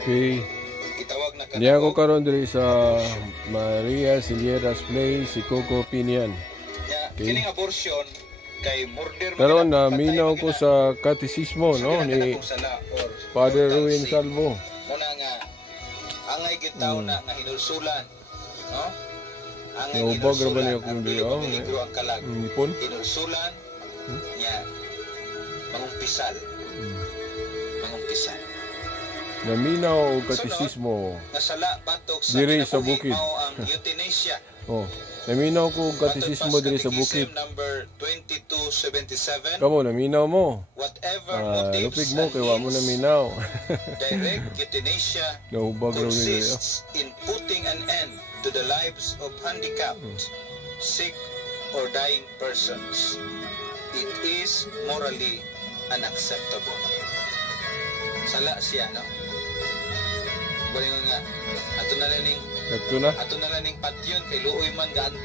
Okay. Itawag na Di ako karon diri sa Maria Silieras Place, si Coco Pinian. Okay. Kining abortion kay murder Karon na minaw ko sa katisismo no ni Father Ruin Salvo. Muna nga angay gitaw na nga hinulsulan, no? Angay Naubag ra ba niyo ang kung peligro di ang kalag. Nipon? Hinulsulan nya mangumpisal. Mangumpisal. Naminaw og katisismo Nasala batok sa diri sa bukid. ang euthanasia. Oh, naminaw ko og katisismo diri sa bukid. Number 2277. Kamo naminaw mo. Whatever Lupig mo kay wa mo naminaw. direct euthanasia Naubag ra niyo. consists in putting an end to the lives of handicapped, sick, or dying persons. It is morally unacceptable. Sala siya, no? Bali nga, ato na laning patyon kay luoy man gaan